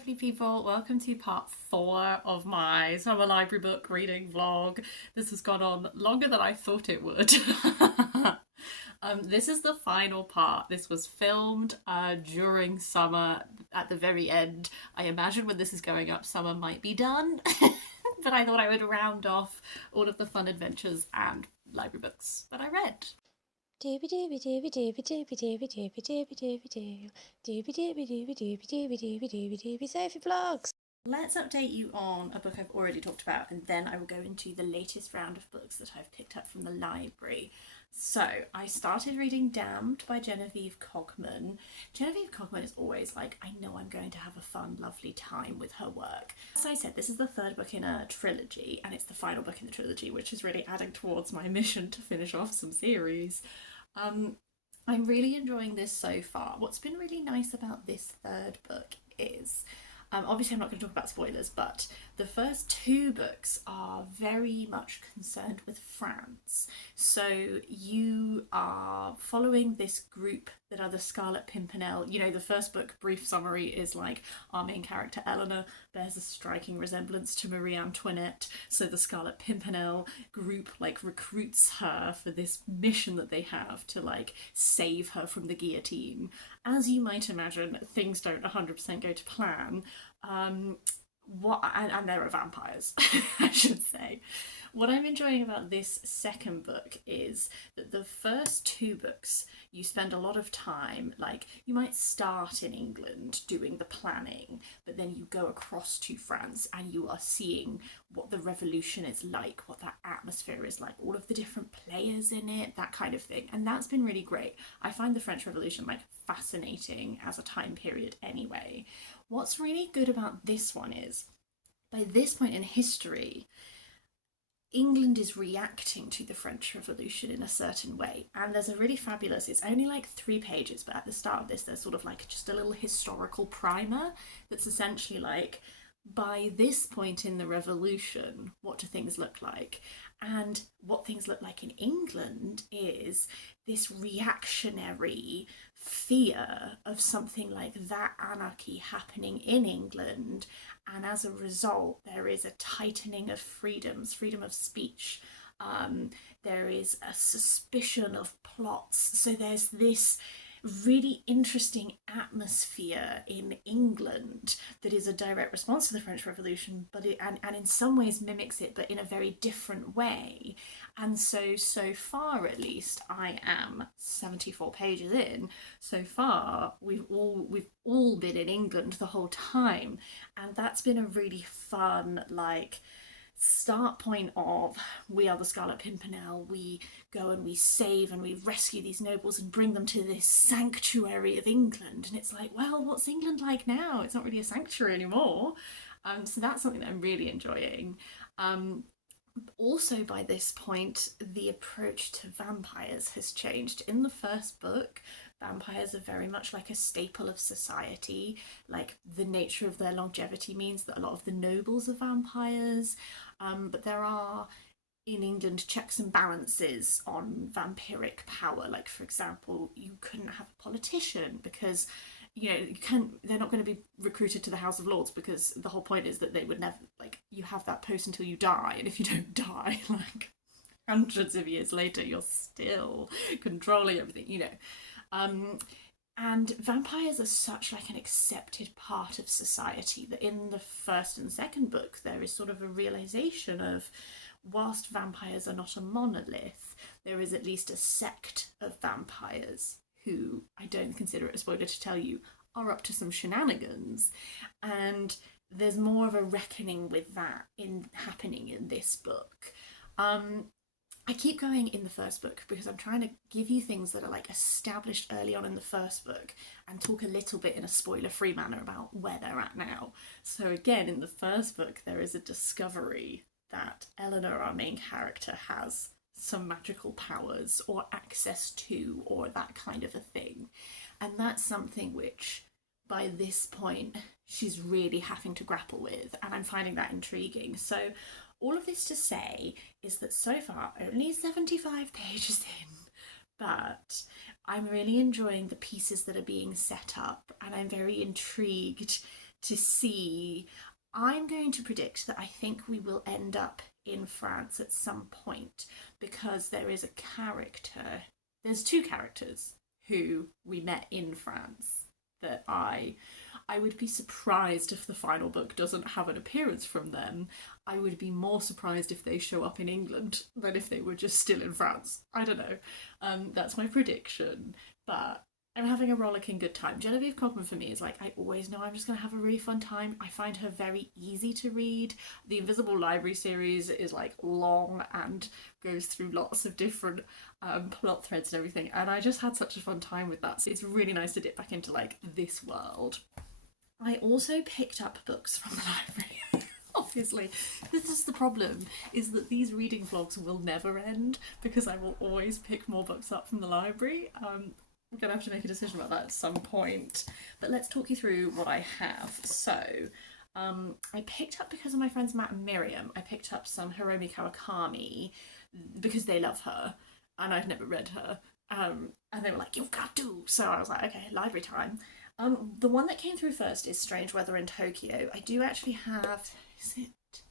lovely people. Welcome to part 4 of my summer library book reading vlog. This has gone on longer than I thought it would. This is the final part. This was filmed during summer at the very end. I imagine when this is going up, summer might be done. But I thought I would round off all of the fun adventures and library books that I read. Dooby dooby dooby dooby dooby dooby dooby dooby dooby doo. Dooby dooby dooby dooby dooby dooby dooby dooby Sophie Vlogs. Let's update you on a book I've already talked about, and then I will go into the latest round of books that I've picked up from the library. So, I started reading Damned by Genevieve Cogman. Genevieve Cogman is always like, I know I'm going to have a fun, lovely time with her work. As I said, this is the third book in a trilogy, and it's the final book in the trilogy, which is really adding towards my mission to finish off some series. I'm really enjoying this so far. What's been really nice about this third book is, obviously I'm not going to talk about spoilers, but the first two books are very much concerned with France. So you are following this group that are the Scarlet Pimpernel. You know, the first book, brief summary, is like our main character Eleanor bears a striking resemblance to Marie Antoinette. So the Scarlet Pimpernel group like recruits her for this mission that they have to like save her from the guillotine. As you might imagine, things don't 100% go to plan. And there are vampires, I should say. What I'm enjoying about this second book is that the first two books, you spend a lot of time, like, you might start in England doing the planning, but then you go across to France and you are seeing what the revolution is like, what that atmosphere is like, all of the different players in it, that kind of thing. And that's been really great. I find the French Revolution like fascinating as a time period anyway. What's really good about this one is, by this point in history, England is reacting to the French Revolution in a certain way. And there's a really fabulous, it's only like 3 pages, but at the start of this, there's sort of like just a little historical primer that's essentially like, by this point in the revolution, what do things look like? And what things look like in England is this reactionary fear of something like that anarchy happening in England, and as a result there is a tightening of freedoms, freedom of speech, there is a suspicion of plots, so there's this really interesting atmosphere in England that is a direct response to the French Revolution, but and in some ways mimics it, but in a very different way. And so far at least, I am 74 pages in. So far, we've all been in England the whole time, and that's been a really fun, like, start point of, we are the Scarlet Pimpernel, we go and we save and we rescue these nobles and bring them to this sanctuary of England. And it's like, well, what's England like now? It's not really a sanctuary anymore. So that's something that I'm really enjoying. Also, by this point, the approach to vampires has changed. In the first book, vampires are very much like a staple of society. Like, the nature of their longevity means that a lot of the nobles are vampires, but there are, in England, checks and balances on vampiric power. Like, for example, you couldn't have a politician because, you know, they're not going to be recruited to the House of Lords, because the whole point is that they would never, like, you have that post until you die, and if you don't die, like, hundreds of years later, you're still controlling everything, you know. And vampires are such like an accepted part of society that in the first and second book there is sort of a realization of, whilst vampires are not a monolith, there is at least a sect of vampires who, I don't consider it a spoiler to tell you, are up to some shenanigans. And there's more of a reckoning with that happening in this book. I keep going in the first book because I'm trying to give you things that are like established early on in the first book and talk a little bit in a spoiler-free manner about where they're at now. So again, in the first book, there is a discovery that Eleanor, our main character, has some magical powers or access to, or that kind of a thing. And that's something which, by this point, she's really having to grapple with, and I'm finding that intriguing. So all of this to say is that so far, only 75 pages in, but I'm really enjoying the pieces that are being set up, and I'm very intrigued to see. I'm going to predict that I think we will end up in France at some point, because there is a character, there's two characters who we met in France that I would be surprised if the final book doesn't have an appearance from them. I would be more surprised if they show up in England than if they were just still in France. I don't know. That's my prediction. But I'm having a rollicking good time. Genevieve Cogman for me is like, I always know I'm just going to have a really fun time. I find her very easy to read. The Invisible Library series is like long and goes through lots of different plot threads and everything. And I just had such a fun time with that. So it's really nice to dip back into like this world. I also picked up books from the library. Obviously, this is the problem, is that these reading vlogs will never end because I will always pick more books up from the library. I'm gonna have to make a decision about that at some point. But let's talk you through what I have. So, I picked up, because of my friends Matt and Miriam, I picked up some Hiromi Kawakami because they love her and I've never read her. And they were like, you've got to. So I was like, okay, library time. The one that came through first is Strange Weather in Tokyo. I do actually have, is it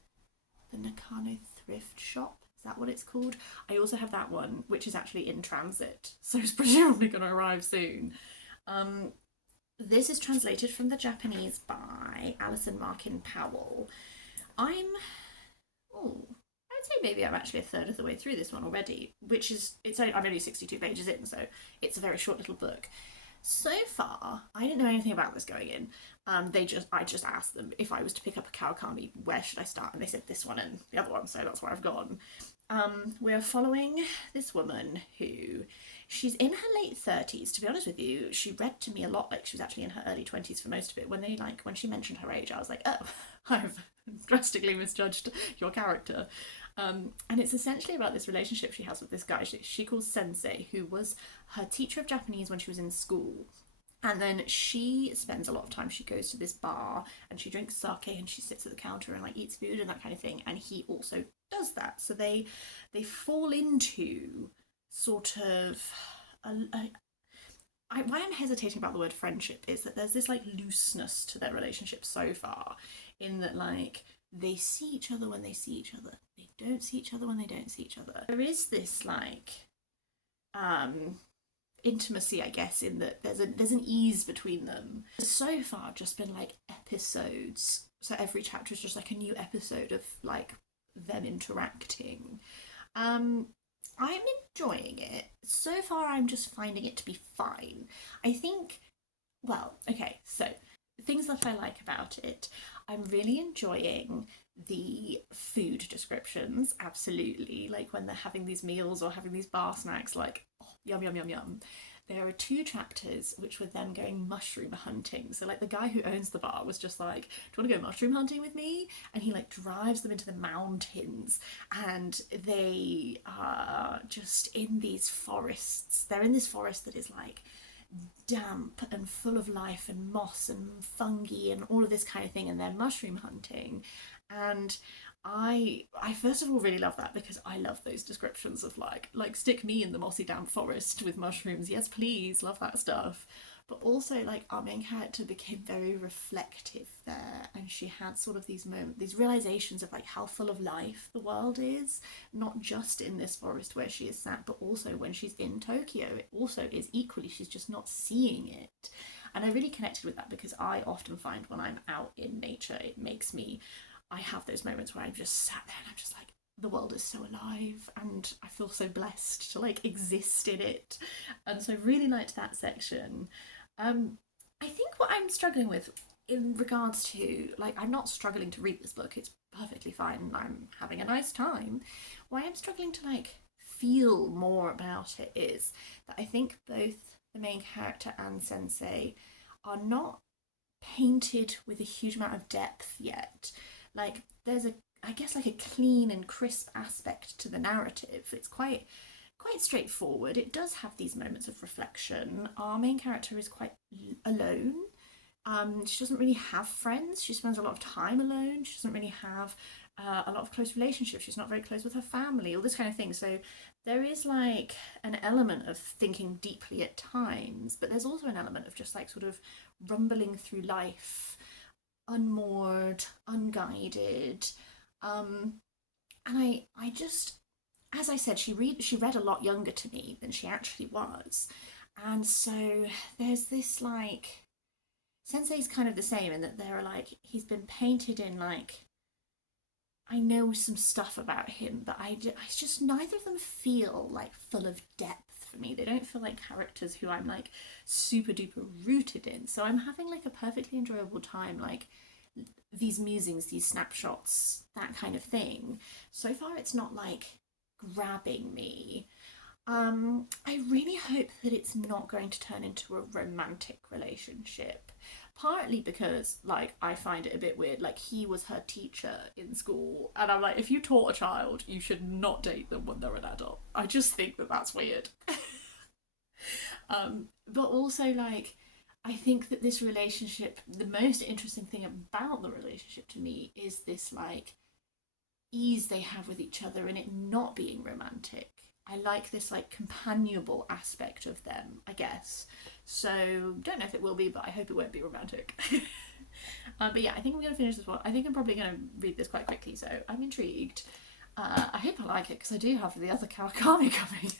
the Nakano Thrift Shop? Is that what it's called? I also have that one, which is actually in transit, so it's presumably going to arrive soon. This is translated from the Japanese by Allison, Markin, Powell. I'd say maybe I'm actually a third of the way through this one already, which is, I'm only 62 pages in, so it's a very short little book. So far, I didn't know anything about this going in. I just asked them if I was to pick up a Kawakami, where should I start? And they said this one and the other one, so that's where I've gone. We're following this woman who, she's in her late 30s. To be honest with you, she read to me a lot like she was actually in her early 20s for most of it. When she mentioned her age, I was like, oh, I've drastically misjudged your character. And it's essentially about this relationship she has with this guy she calls Sensei, who was her teacher of Japanese when she was in school. And then she spends a lot of time, she goes to this bar and she drinks sake and she sits at the counter and like eats food and that kind of thing. And he also does that. So they fall into sort of why I'm hesitating about the word friendship is that there's this like looseness to their relationship so far, in that like they see each other when they see each other. They don't see each other when they don't see each other. There is this like intimacy, I guess, in that there's an ease between them. So far I've just been like episodes. So every chapter is just like a new episode of like them interacting. I'm enjoying it. So far I'm just finding it to be fine. I think, well, okay, so things that I like about it. I'm really enjoying the food descriptions, absolutely. Like when they're having these meals or having these bar snacks, like, oh, yum, yum, yum, yum. There are two chapters which were them going mushroom hunting. So like the guy who owns the bar was just like, do you want to go mushroom hunting with me? And he like drives them into the mountains and they are just in these forests. They're in this forest that is like damp and full of life and moss and fungi and all of this kind of thing, and they're mushroom hunting. And I first of all really love that, because I love those descriptions of like stick me in the mossy damp forest with mushrooms, yes please, love that stuff. But also like our main character became very reflective there, and she had sort of these moments, these realizations of like how full of life the world is, not just in this forest where she is sat, but also when she's in Tokyo, it also is equally, she's just not seeing it. And I really connected with that, because I often find when I'm out in nature, I have those moments where I'm just sat there and I'm just like, the world is so alive and I feel so blessed to like exist in it. And so I really liked that section. I think what I'm struggling with in regards to, like, I'm not struggling to read this book, it's perfectly fine, I'm having a nice time. Why I'm struggling to like feel more about it is that I think both the main character and Sensei are not painted with a huge amount of depth yet. Like there's I guess like a clean and crisp aspect to the narrative. It's quite straightforward. It does have these moments of reflection. Our main character is quite alone. She doesn't really have friends. She spends a lot of time alone. She doesn't really have a lot of close relationships. She's not very close with her family, all this kind of thing. So there is like an element of thinking deeply at times, but there's also an element of just like sort of rumbling through life unmoored, unguided. And I just, as I said, she read a lot younger to me than she actually was. And so there's this like Sensei's kind of the same in that there are like he's been painted in like I know some stuff about him, but I just neither of them feel like full of depth for me. They don't feel like characters who I'm like super duper rooted in. So I'm having like a perfectly enjoyable time, like these musings, these snapshots, that kind of thing. So far, it's not like grabbing me. I really hope that it's not going to turn into a romantic relationship. Partly because, like, I find it a bit weird. Like, he was her teacher in school, and I'm like, if you taught a child, you should not date them when they're an adult. I just think that that's weird. But also, like, I think that this relationship, the most interesting thing about the relationship to me is this, like, ease they have with each other and it not being romantic. I like this like companionable aspect of them, I guess. So don't know if it will be, but I hope it won't be romantic. But yeah, I think I'm going to finish this one. I think I'm probably going to read this quite quickly, so I'm intrigued. I hope I like it because I do have the other Kawakami coming.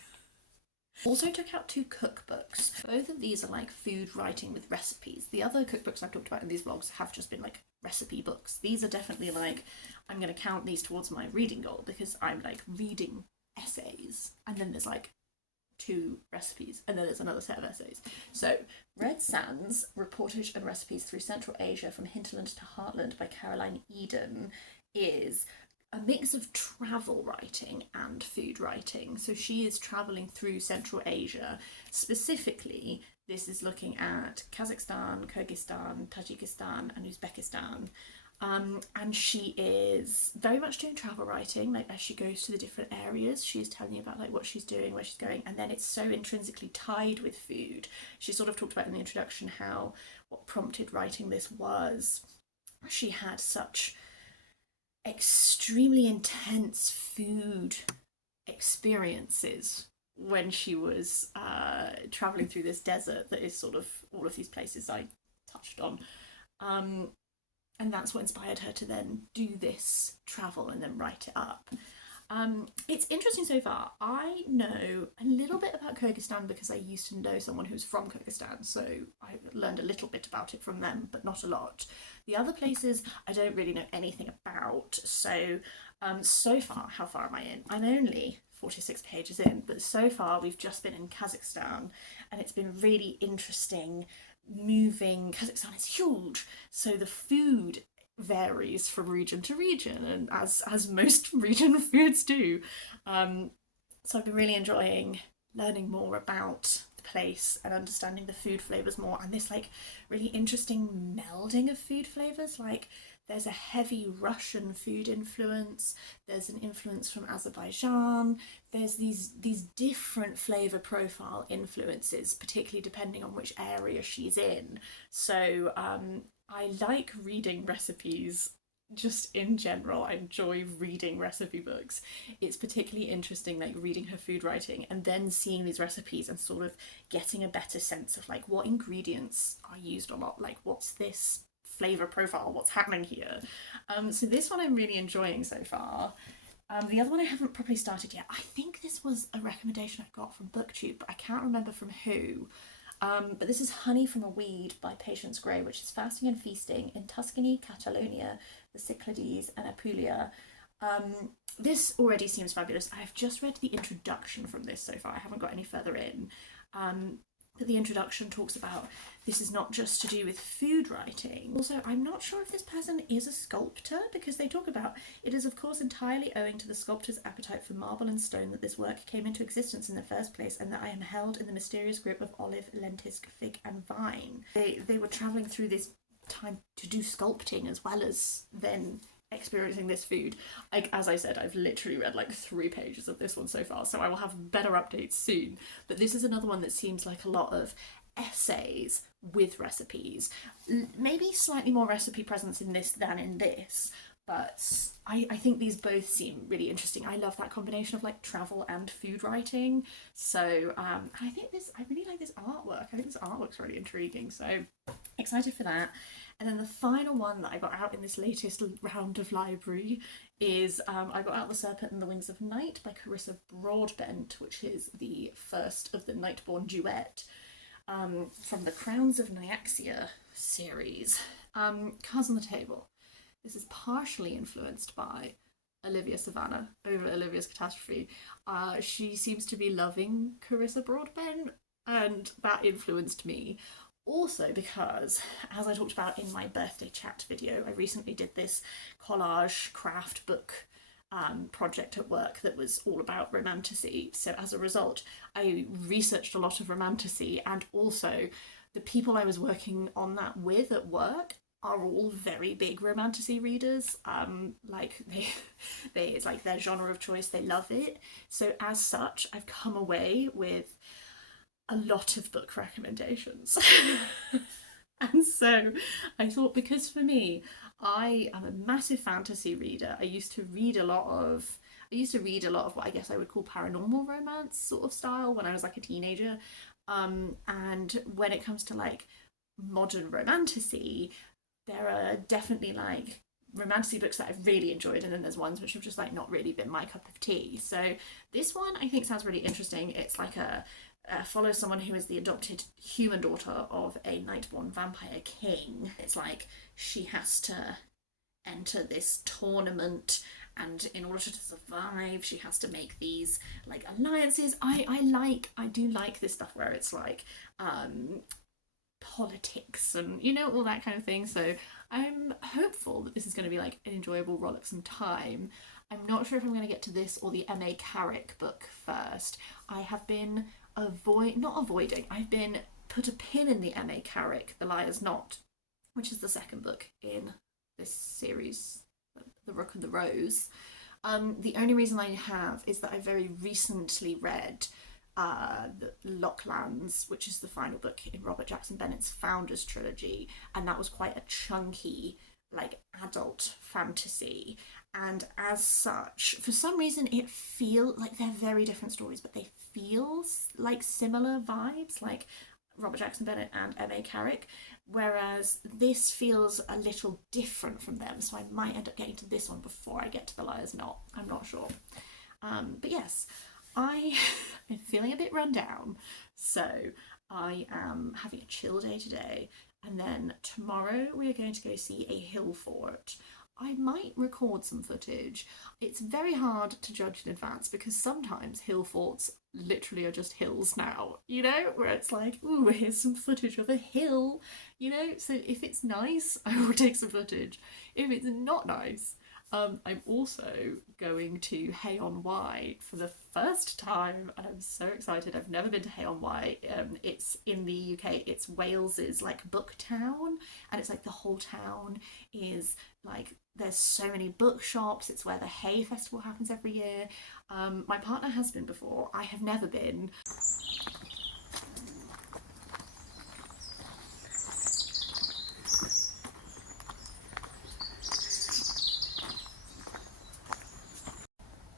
Also took out 2 cookbooks. Both of these are like food writing with recipes. The other cookbooks I've talked about in these vlogs have just been like recipe books. These are definitely like, I'm going to count these towards my reading goal because I'm like reading essays and then there's like 2 recipes and then there's another set of essays. So Red Sands, Reportage and Recipes Through Central Asia from Hinterland to Heartland by Caroline Eden is a mix of travel writing and food writing. So she is traveling through Central Asia. Specifically, this is looking at Kazakhstan, Kyrgyzstan, Tajikistan, and Uzbekistan. And she is very much doing travel writing, like as she goes to the different areas, she's telling you about like what she's doing, where she's going, and then it's so intrinsically tied with food. She sort of talked about in the introduction how what prompted writing this was she had such extremely intense food experiences when she was traveling through this desert that is sort of all of these places I touched on. And that's what inspired her to then do this travel and then write it up. It's interesting so far. I know a little bit about Kyrgyzstan because I used to know someone who's from Kyrgyzstan, so I learned a little bit about it from them, but not a lot. The other places I don't really know anything about, so so far, how far am I in? I'm only 46 pages in, but so far we've just been in Kazakhstan, and it's been really interesting moving. Kazakhstan is huge, so the food varies from region to region, and as most regional foods do. So I've been really enjoying learning more about the place and understanding the food flavors more, and this like really interesting melding of food flavors. Like there's a heavy Russian food influence, there's an influence from Azerbaijan, there's these different flavor profile influences, particularly depending on which area she's in. So I like reading recipes just in general. I enjoy reading recipe books. It's particularly interesting like reading her food writing and then seeing these recipes and sort of getting a better sense of like what ingredients are used a lot, like what's this flavor profile, what's happening here. So this one I'm really enjoying so far. The other one I haven't properly started yet. I think this was a recommendation I got from BookTube, but I can't remember from who. But this is Honey from a Weed by Patience Gray, which is fasting and feasting in Tuscany, Catalonia, the Cyclades, and Apulia. This already seems fabulous. I've just read the introduction from this so far. I haven't got any further in. But the introduction talks about this is not just to do with food writing. Also, I'm not sure if this person is a sculptor because they talk about it is of course entirely owing to the sculptor's appetite for marble and stone that this work came into existence in the first place, and that I am held in the mysterious grip of olive, lentisk, fig and vine. They were travelling through this time to do sculpting as well as then experiencing this food. Like as I said, I've literally read like 3 pages of this one so far, so I will have better updates soon. But this is another one that seems like a lot of essays with recipes. Maybe slightly more recipe presence in this than in this, but I think these both seem really interesting. I love that combination of like travel and food writing. So I really like this artwork. I think this artwork's really intriguing, so excited for that. And then the final one that I got out in this latest round of library is I got out The Serpent and the Wings of Night by Carissa Broadbent, which is the first of the Nightborn duet from the Crowns of Nyaxia series. Cards on the Table. This is partially influenced by Olivia Savannah over Olivia's Catastrophe. She seems to be loving Carissa Broadbent, and that influenced me. Also because, as I talked about in my birthday chat video, I recently did this collage craft book project at work that was all about romantasy. So as a result, I researched a lot of romantasy, and also the people I was working on that with at work are all very big romantasy readers. Like they it's like their genre of choice, they love it. So as such, I've come away with a lot of book recommendations. And so I thought, because for me, I am a massive fantasy reader. I used to read a lot of what I guess I would call paranormal romance sort of style when I was like a teenager. And when it comes to like modern romantasy, there are definitely like romantasy books that I've really enjoyed, and then there's ones which have just like not really been my cup of tea. So this one I think sounds really interesting. It's like follows someone who is the adopted human daughter of a Nightborn vampire king. It's like she has to enter this tournament, and in order to survive she has to make these like alliances. I do like this stuff where it's like politics and all that kind of thing, so I'm hopeful that this is going to be like an enjoyable rollicksome time. I'm not sure if I'm going to get to this or the M.A. Carrick book first. I have been I've been put a pin in the M.A. Carrick, The Liar's Knot, which is the second book in this series, The Rook and the Rose. The only reason I have is that I very recently read the Locklands, which is the final book in Robert Jackson Bennett's Founders trilogy, and that was quite a chunky, like, adult fantasy. And as such, for some reason, it feels like they're very different stories, but they feel like similar vibes, like Robert Jackson Bennett and M.A. Carrick, whereas this feels a little different from them, so I might end up getting to this one before I get to The Liar's Knot. I'm not sure. But yes, I am feeling a bit run down, so I am having a chill day today, and then tomorrow we are going to go see a hill fort. I might record some footage. It's very hard to judge in advance because sometimes hill forts literally are just hills now, where it's like, ooh, here's some footage of a hill, so if it's nice, I will take some footage. If it's not nice, I'm also going to Hay-on-Wye for the first time, and I'm so excited. I've never been to Hay-on-Wye. It's in the UK. It's Wales's like book town, and it's like the whole town is like, there's so many bookshops. It's where the Hay Festival happens every year. My partner has been before. I have never been.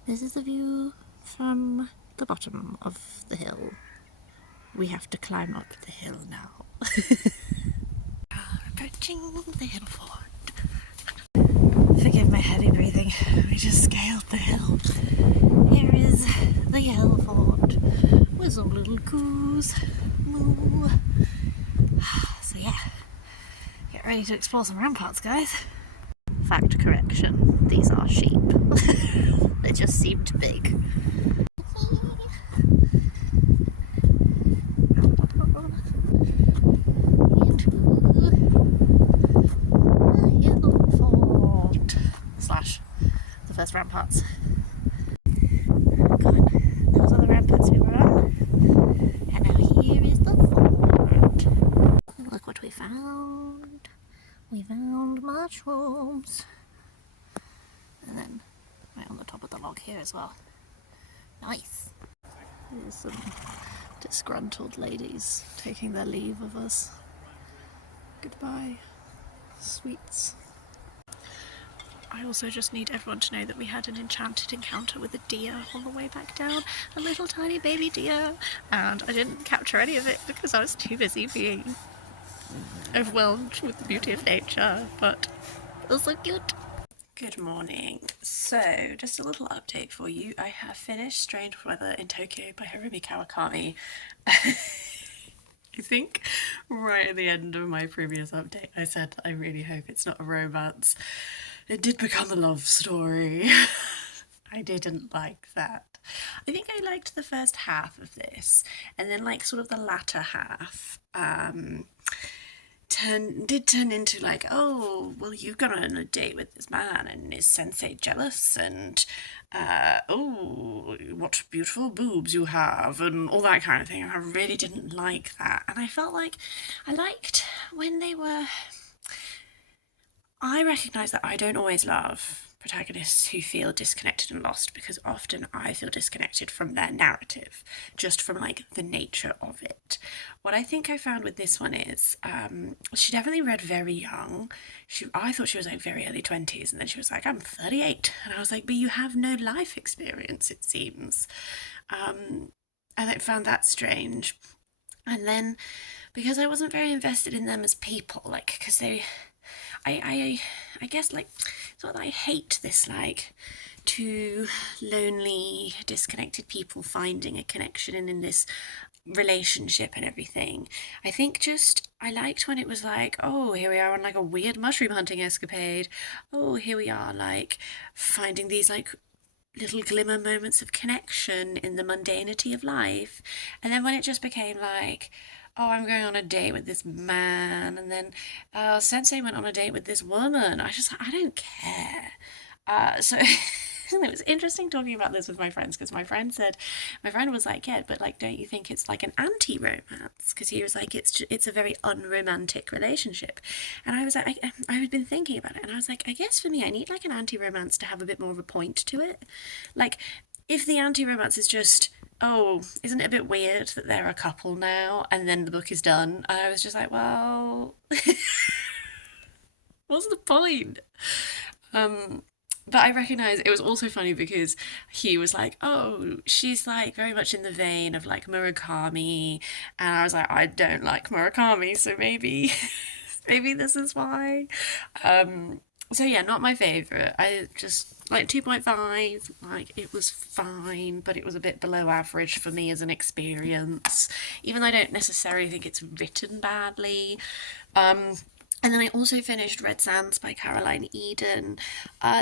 This is the view from the bottom of the hill. We have to climb up the hill now. Approaching the hill fort. Forgive my heavy breathing, we just scaled the hill. Here is the hill fort with some little coos. Moo. So yeah, get ready to explore some ramparts, guys. Fact correction, these are sheep. They just seemed big. The first ramparts. God, those are the ramparts we were on. And now here is the fort. Look what we found. We found mushrooms. And then right on the top of the log here as well. Nice. There's some disgruntled ladies taking their leave of us. Goodbye, sweets. I also just need everyone to know that we had an enchanted encounter with a deer on the way back down, a little tiny baby deer, and I didn't capture any of it because I was too busy being overwhelmed with the beauty of nature, but also cute. Good morning. So, just a little update for you. I have finished Strange Weather in Tokyo by Hiromi Kawakami. I think right at the end of my previous update, I said I really hope it's not a romance. It did become a love story. I didn't like that. I think I liked the first half of this, and then like sort of the latter half turn into like, oh, well, you've gone on a date with this man, and is sensei jealous, and oh, what beautiful boobs you have, and all that kind of thing. I really didn't like that, and I felt like I liked when they were. I recognise that I don't always love protagonists who feel disconnected and lost, because often I feel disconnected from their narrative, just from like the nature of it. What I think I found with this one is she definitely read very young. I thought she was like very early 20s, and then she was like, I'm 38, and I was like, but you have no life experience, it seems. And I found that strange. And then because I wasn't very invested in them as people, like, because I guess like it's not that I hate this like two lonely, disconnected people finding a connection in this relationship and everything. I think just I liked when it was like, oh, here we are on like a weird mushroom hunting escapade. Oh, here we are like finding these like little glimmer moments of connection in the mundanity of life. And then when it just became like, oh, I'm going on a date with this man, and then Sensei went on a date with this woman. I don't care. So it was interesting talking about this with my friends, because my friend was like, yeah, but like, don't you think it's like an anti-romance? Because he was like, it's a very unromantic relationship, and I was like, I had been thinking about it, and I was like, I guess for me, I need like an anti-romance to have a bit more of a point to it. Like, if the anti-romance is just, oh, isn't it a bit weird that they're a couple now, and then the book is done, and I was just like, well, what's the point? But I recognise it was also funny because he was like, oh, she's like very much in the vein of like Murakami, and I was like, I don't like Murakami, so maybe maybe this is why. So yeah, not my favourite. I just like 2.5, like it was fine, but it was a bit below average for me as an experience, even though I don't necessarily think it's written badly. And then I also finished Red Sands by Caroline Eden.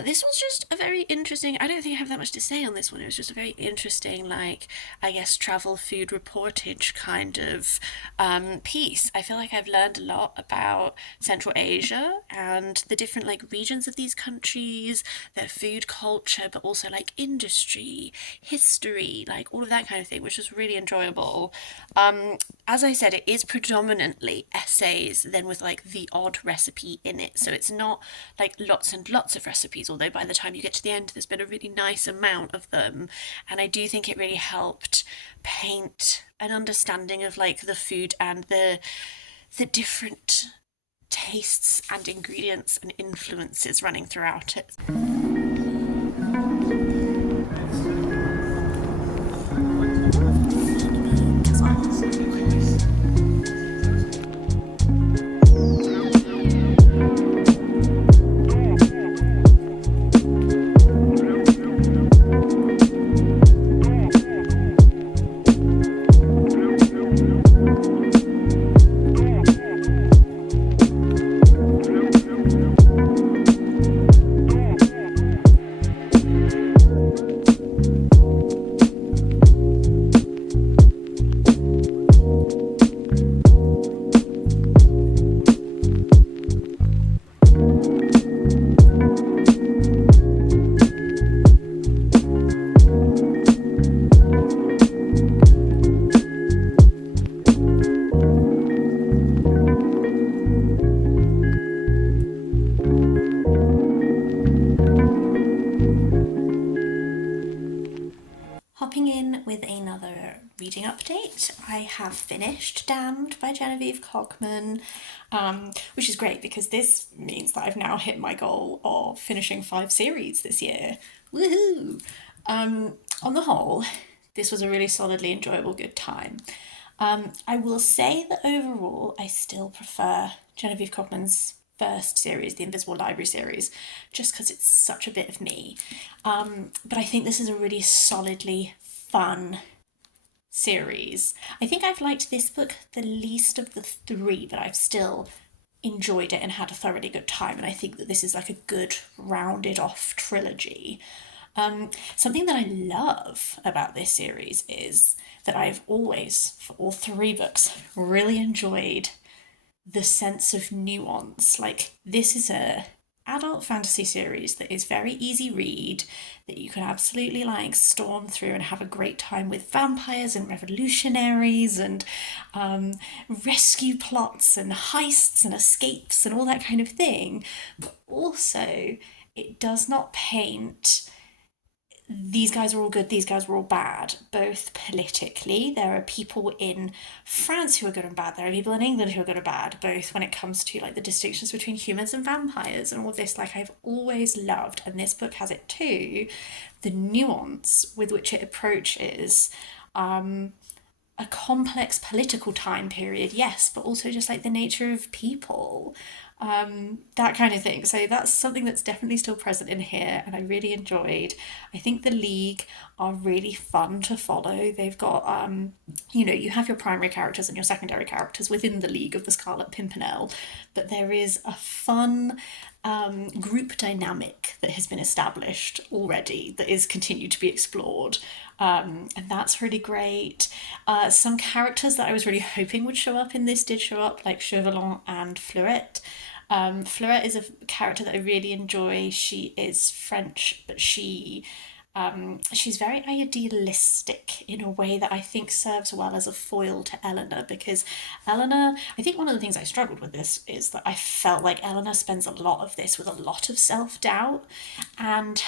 This was just a very interesting, I don't think I have that much to say on this one. It was just a very interesting, like, I guess, travel food reportage kind of piece. I feel like I've learned a lot about Central Asia and the different, like, regions of these countries, their food culture, but also, like, industry, history, like, all of that kind of thing, which was really enjoyable. As I said, it is predominantly essays, then with, like, the odd recipe in it, so it's not like lots and lots of recipes, although by the time you get to the end there's been a really nice amount of them, and I do think it really helped paint an understanding of like the food and the different tastes and ingredients and influences running throughout it. Hopping in with another reading update, I have finished Damned by Genevieve Cogman, which is great because this means that I've now hit my goal of finishing 5 series this year. Woohoo! On the whole, this was a really solidly enjoyable good time. I will say that overall I still prefer Genevieve Cogman's first series, the Invisible Library series, just because it's such a bit of me. But I think this is a really solidly fun series. I think I've liked this book the least of the three, but I've still enjoyed it and had a thoroughly good time. And I think that this is like a good rounded off trilogy. Something that I love about this series is that I've always, for all three books, really enjoyed the sense of nuance. Like, this is a adult fantasy series that is very easy read, that you can absolutely like storm through and have a great time with vampires and revolutionaries and rescue plots and heists and escapes and all that kind of thing. But also, it does not paint these guys are all good, these guys were all bad, both politically. There are people in France who are good and bad, there are people in England who are good and bad, both when it comes to like the distinctions between humans and vampires and all this. Like, I've always loved, and this book has it too, the nuance with which it approaches a complex political time period, yes, but also just like the nature of people, that kind of thing. So that's something that's definitely still present in here, and I really enjoyed. I think the League are really fun to follow. They've got, you have your primary characters and your secondary characters within the League of the Scarlet Pimpernel, but there is a fun group dynamic that has been established already that is continued to be explored. And that's really great. Some characters that I was really hoping would show up in this did show up, like Chauvelin and Fleurette. Fleurette is a character that I really enjoy. She is French, but she's very idealistic in a way that I think serves well as a foil to Eleanor, because Eleanor, I think one of the things I struggled with this is that I felt like Eleanor spends a lot of this with a lot of self-doubt. And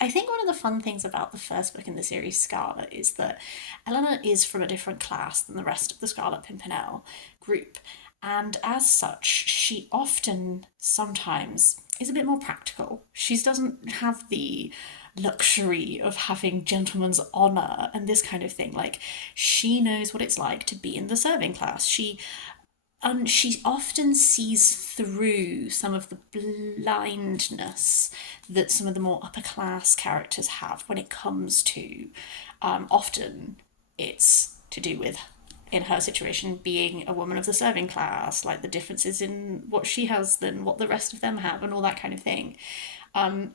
I think one of the fun things about the first book in the series, Scarlet, is that Eleanor is from a different class than the rest of the Scarlet Pimpernel group. And as such, she often, sometimes, is a bit more practical. She doesn't have the luxury of having gentleman's honour and this kind of thing. Like, she knows what it's like to be in the serving class. She often sees through some of the blindness that some of the more upper class characters have when it comes to, often it's to do with, in her situation, being a woman of the serving class, like the differences in what she has than what the rest of them have and all that kind of thing. And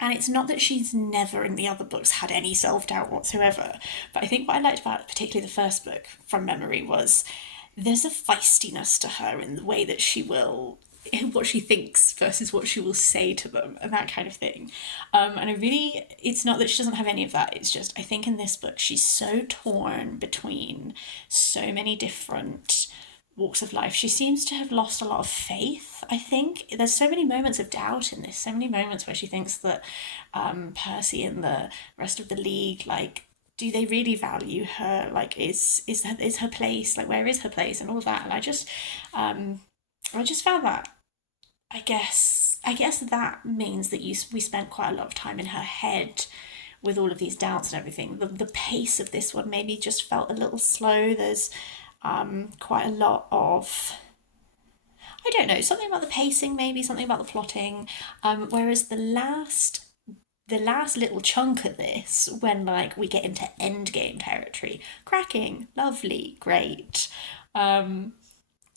it's not that she's never in the other books had any self-doubt whatsoever, but I think what I liked about particularly the first book from memory was there's a feistiness to her in the way that she will, what she thinks versus what she will say to them and that kind of thing. And it's not that she doesn't have any of that, it's just I think in this book she's so torn between so many different walks of life. She seems to have lost a lot of faith, I think. There's so many moments of doubt in this, so many moments where she thinks that Percy and the rest of the League, like, do they really value her? Like, is her place, like, where is her place and all of that? And I just found that, I guess that means that we spent quite a lot of time in her head with all of these doubts and everything. The pace of this one maybe just felt a little slow. There's quite a lot of, I don't know, something about the pacing, maybe something about the plotting. Whereas the last little chunk of this, when like we get into endgame territory, cracking, lovely, great.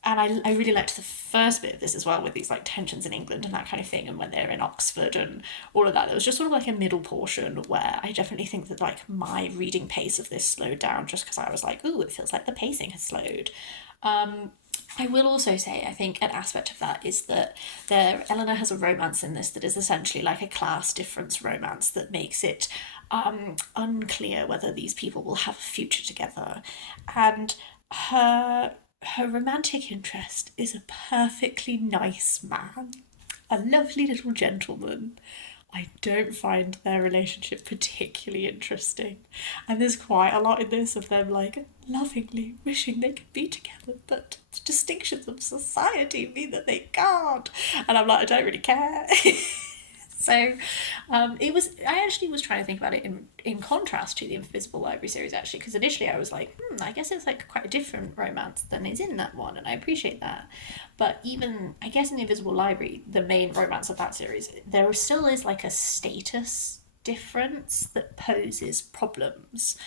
And I really liked the first bit of this as well, with these like tensions in England and that kind of thing, and when they're in Oxford and all of that. There was just sort of like a middle portion where I definitely think that like my reading pace of this slowed down, just because I was like, ooh, it feels like the pacing has slowed. I will also say, I think an aspect of that is that Eleanor has a romance in this that is essentially like a class difference romance that makes it unclear whether these people will have a future together. And her romantic interest is a perfectly nice man, a lovely little gentleman. I don't find their relationship particularly interesting. And there's quite a lot in this of them like lovingly wishing they could be together, but the distinctions of society mean that they can't. And I'm like, I don't really care. So I actually was trying to think about it in contrast to the Invisible Library series, actually, because initially I was like, I guess it's like quite a different romance than is in that one, and I appreciate that. But even, I guess, in the Invisible Library, the main romance of that series, there still is like a status difference that poses problems.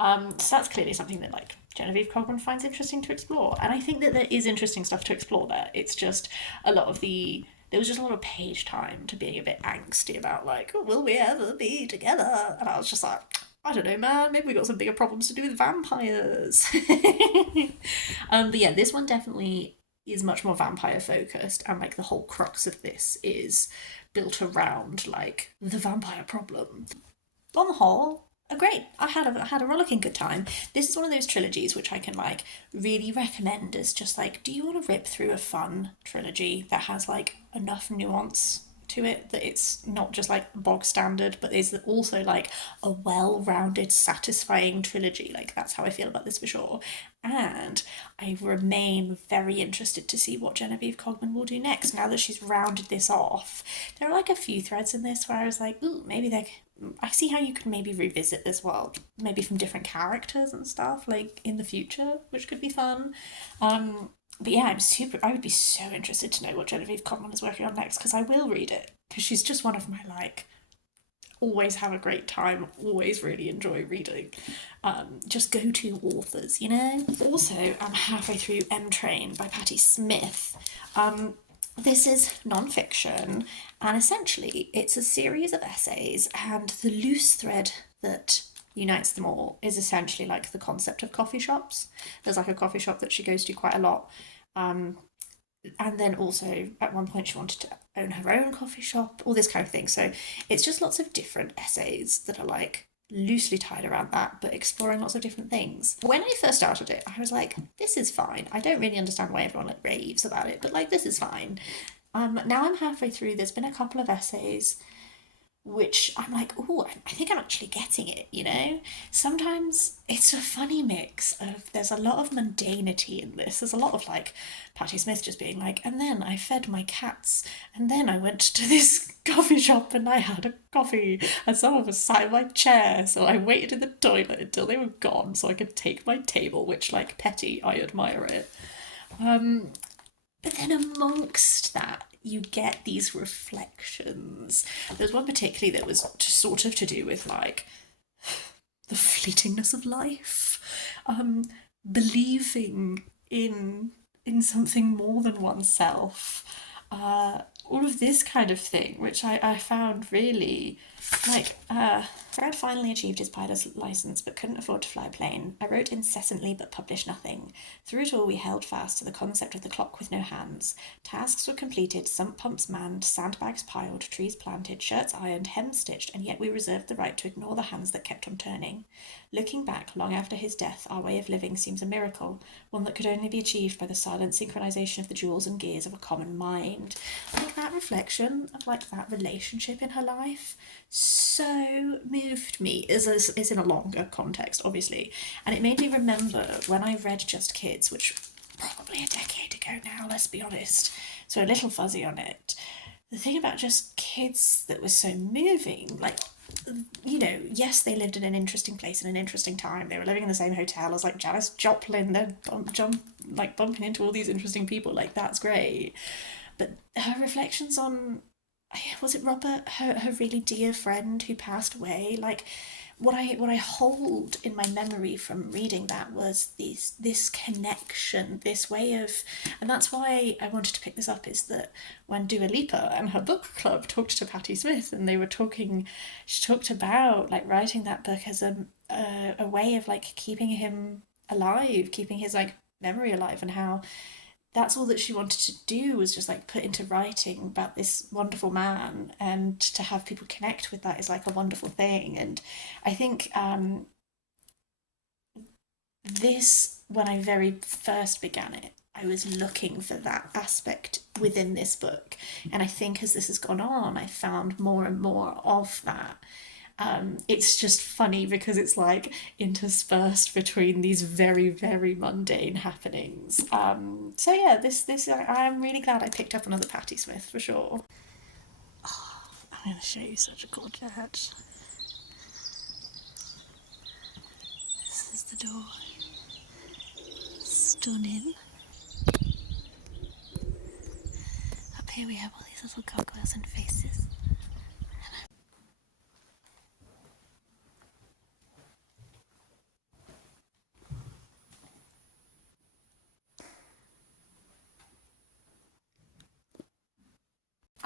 So that's clearly something that like Genevieve Cogman finds interesting to explore, and I think that there is interesting stuff to explore there. It's just a lot of there was just a lot of page time to being a bit angsty about like, oh, will we ever be together? And I was just like, I don't know, man. Maybe we got some bigger problems to do with vampires. But yeah, this one definitely is much more vampire focused, and like the whole crux of this is built around like the vampire problem. On the whole, great. I had a rollicking good time. This is one of those trilogies which I can like really recommend as just like, do you want to rip through a fun trilogy that has like enough nuance to it that it's not just like bog standard, but is also like a well-rounded, satisfying trilogy. Like that's how I feel about this for sure. And I remain very interested to see what Genevieve Cogman will do next. Now that she's rounded this off, there are like a few threads in this where I was like, ooh, maybe they. I see how you could maybe revisit this world, maybe from different characters and stuff, like in the future, which could be fun. But yeah, I would be so interested to know what Genevieve Cogman is working on next, because I will read it, because she's just one of my like always have a great time, always really enjoy reading. Just go to authors, you know? Also, I'm halfway through M Train by Patti Smith. This is non-fiction, and essentially it's a series of essays, and the loose thread that unites them all is essentially like the concept of coffee shops. There's like a coffee shop that she goes to quite a lot. And then also at one point she wanted to own her own coffee shop, all this kind of thing. So it's just lots of different essays that are like loosely tied around that, but exploring lots of different things. When I first started it, I was like, this is fine. I don't really understand why everyone like raves about it, but like this is fine. Now I'm halfway through. There's been a couple of essays which I'm like, oh, I think I'm actually getting it, you know? Sometimes it's a funny mix of, there's a lot of mundanity in this. There's a lot of like Patti Smith just being like, and then I fed my cats, and then I went to this coffee shop and I had a coffee, and someone was sat in my chair, so I waited in the toilet until they were gone so I could take my table, which, like, petty, I admire it. But then amongst that, you get these reflections. There's one particularly that was just sort of to do with like the fleetingness of life, believing in something more than oneself, all of this kind of thing, which I found really like. Fred finally achieved his pilot's license but couldn't afford to fly a plane. I wrote incessantly but published nothing. Through it all we held fast to the concept of the clock with no hands. Tasks were completed, sump pumps manned, sandbags piled, trees planted, shirts ironed, hems stitched, and yet we reserved the right to ignore the hands that kept on turning. Looking back, long after his death, our way of living seems a miracle, one that could only be achieved by the silent synchronization of the jewels and gears of a common mind. Like that reflection of like that relationship in her life so moved me is in a longer context, obviously, and it made me remember when I read Just Kids, which probably a decade ago now, let's be honest, so a little fuzzy on it. The thing about Just Kids that was so moving, like, you know, yes, they lived in an interesting place in an interesting time. They were living in the same hotel as like Janis Joplin. They're bumping into all these interesting people. Like that's great. But her reflections on, was it Robert, her really dear friend who passed away, like what I hold in my memory from reading that was this connection, this way of, and that's why I wanted to pick this up, is that when Dua Lipa and her book club talked to Patti Smith and they were talking, she talked about like writing that book as a way of like keeping him alive, keeping his like memory alive, and how that's all that she wanted to do was just like put into writing about this wonderful man, and to have people connect with that is like a wonderful thing. And I think this, when I very first began it, I was looking for that aspect within this book, and I think as this has gone on I found more and more of that. It's just funny because it's like interspersed between these very, very mundane happenings. So yeah, this I'm really glad I picked up another Patti Smith for sure. I'm going to show you such a cool church. This is the door. Stunning. Up here we have all these little gargoyles and faces.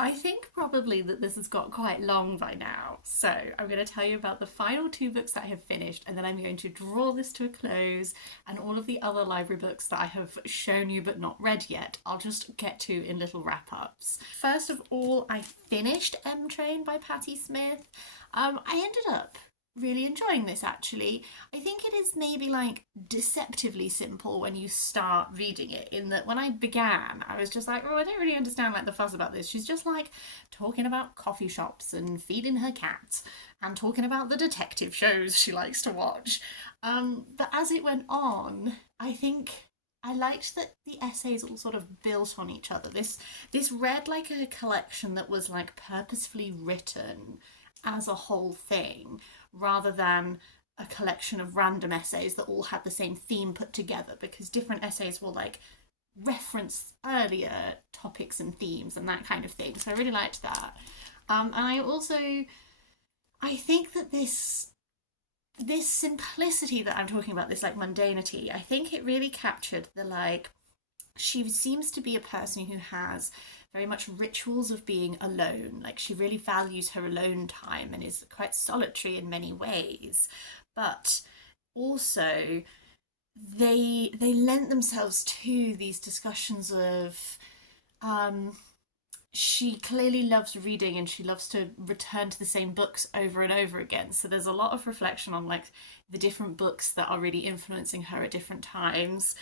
I think probably that this has got quite long by now, so I'm going to tell you about the final 2 books that I have finished, and then I'm going to draw this to a close, and all of the other library books that I have shown you but not read yet, I'll just get to in little wrap-ups. First of all, I finished M Train by Patti Smith. I ended up really enjoying this, actually. I think it is maybe like deceptively simple when you start reading it, in that when I began I was just like, oh, I don't really understand like the fuss about this. She's just like talking about coffee shops and feeding her cat and talking about the detective shows she likes to watch, but as it went on, I think I liked that the essays all sort of built on each other. This read like a collection that was like purposefully written as a whole thing, rather than a collection of random essays that all had the same theme put together, because different essays will like reference earlier topics and themes and that kind of thing. So I really liked that. And I think that this simplicity that I'm talking about, this like mundanity, I think it really captured the like, she seems to be a person who has very much rituals of being alone. Like, she really values her alone time and is quite solitary in many ways, but also they lent themselves to these discussions of she clearly loves reading and she loves to return to the same books over and over again. So there's a lot of reflection on like the different books that are really influencing her at different times.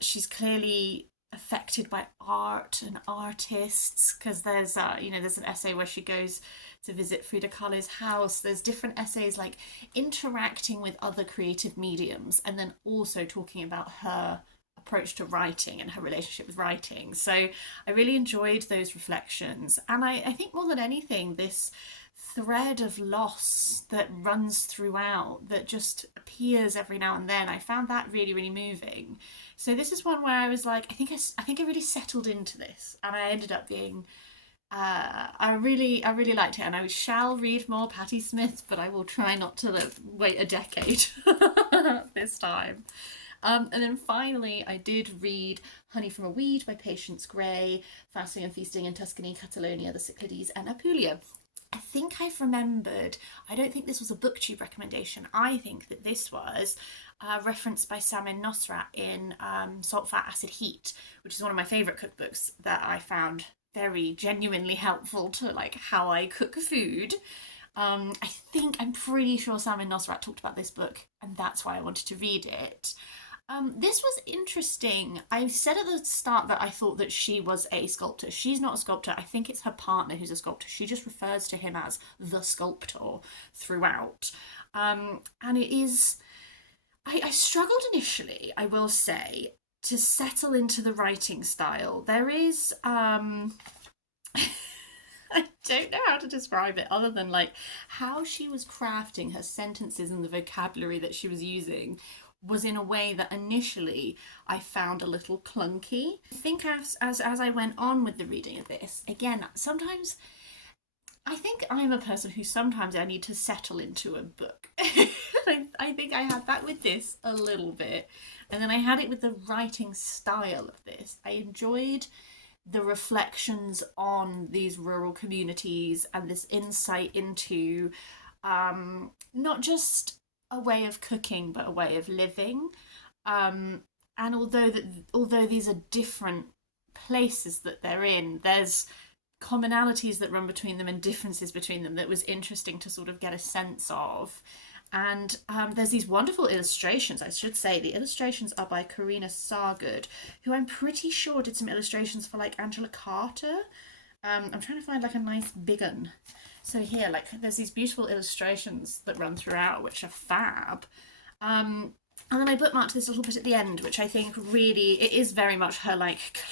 She's clearly affected by art and artists, because there's there's an essay where she goes to visit Frida Kahlo's house. There's different essays like interacting with other creative mediums, and then also talking about her approach to writing and her relationship with writing. So I really enjoyed those reflections, and I think more than anything, this thread of loss that runs throughout, that just appears every now and then, I found that really, really moving. So this is one where I was like, I think I really settled into this, and I ended up being I really liked it, and I shall read more Patti Smith, but I will try not to wait a decade this time. And then finally, I did read Honey from a Weed by Patience Gray, Fasting and Feasting in Tuscany, Catalonia, the Cyclades, and Apulia. I think I've remembered, I don't think this was a BookTube recommendation. I think that this was referenced by Samin Nosrat in Salt, Fat, Acid, Heat, which is one of my favourite cookbooks that I found very genuinely helpful to like how I cook food. I'm pretty sure Samin Nosrat talked about this book, and that's why I wanted to read it. This was interesting. I said at the start that I thought that she was a sculptor. She's not a sculptor. I think it's her partner who's a sculptor. She just refers to him as the sculptor throughout. And it is... I struggled initially, I will say, to settle into the writing style. There is... I don't know how to describe it other than like how she was crafting her sentences and the vocabulary that she was using was in a way that initially I found a little clunky. I think as I went on with the reading of this, again, sometimes I think I'm a person who sometimes I need to settle into a book. I think I had that with this a little bit, and then I had it with the writing style of this. I enjoyed the reflections on these rural communities and this insight into not just a way of cooking but a way of living, and although these are different places that they're in, there's commonalities that run between them and differences between them that was interesting to sort of get a sense of. And there's these wonderful illustrations. I should say the illustrations are by Karina Sargood, who I'm pretty sure did some illustrations for like Angela Carter. I'm trying to find like a nice big one. So here, like, there's these beautiful illustrations that run throughout, which are fab. And then I bookmarked this little bit at the end, which I think really, it is very much her, like,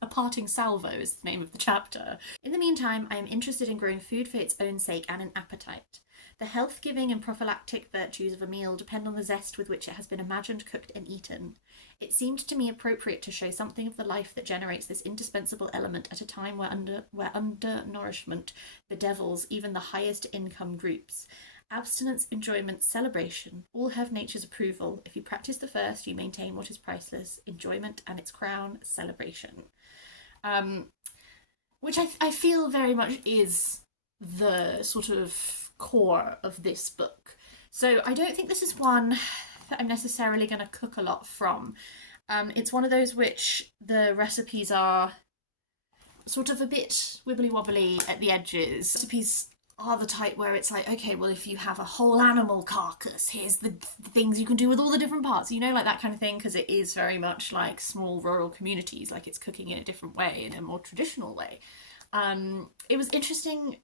a parting salvo is the name of the chapter. In the meantime, I am interested in growing food for its own sake and in appetite. The health-giving and prophylactic virtues of a meal depend on the zest with which it has been imagined, cooked, and eaten. It seemed to me appropriate to show something of the life that generates this indispensable element at a time where undernourishment bedevils even the highest income groups. Abstinence, enjoyment, celebration, all have nature's approval. If you practice the first, you maintain what is priceless, enjoyment and its crown, celebration. Which I feel very much is the sort of core of this book. So I don't think this is one that I'm necessarily going to cook a lot from. It's one of those which the recipes are sort of a bit wibbly wobbly at the edges. Recipes are the type where it's like, okay, well, if you have a whole animal carcass, here's the things you can do with all the different parts, you know, like that kind of thing, because it is very much like small rural communities, like it's cooking in a different way, in a more traditional way. It was interesting,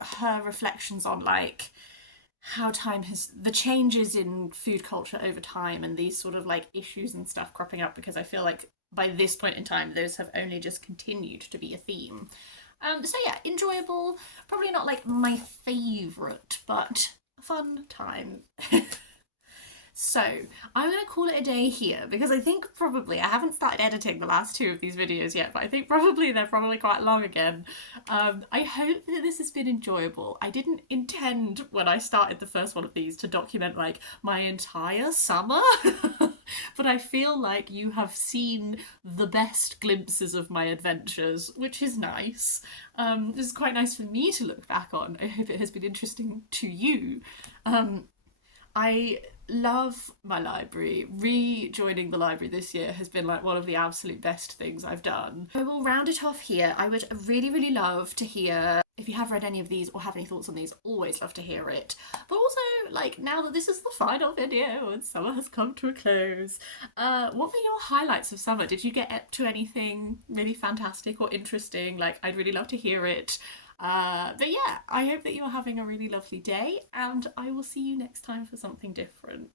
her reflections on like how time has, the changes in food culture over time and these sort of like issues and stuff cropping up, because I feel like by this point in time those have only just continued to be a theme. So yeah, enjoyable, probably not like my favourite, but a fun time. So I'm going to call it a day here, because I think probably, I haven't started editing the last two of these videos yet, but I think probably they're probably quite long again. I hope that this has been enjoyable. I didn't intend when I started the first one of these to document like my entire summer, but I feel like you have seen the best glimpses of my adventures, which is nice. This is quite nice for me to look back on. I hope it has been interesting to you. I love my library. Rejoining the library this year has been like one of the absolute best things I've done. I will round it off here. I would really, really love to hear, if you have read any of these or have any thoughts on these, always love to hear it. But also, like, now that this is the final video and summer has come to a close, what were your highlights of summer? Did you get up to anything really fantastic or interesting? Like, I'd really love to hear it. But yeah, I hope that you're having a really lovely day, and I will see you next time for something different.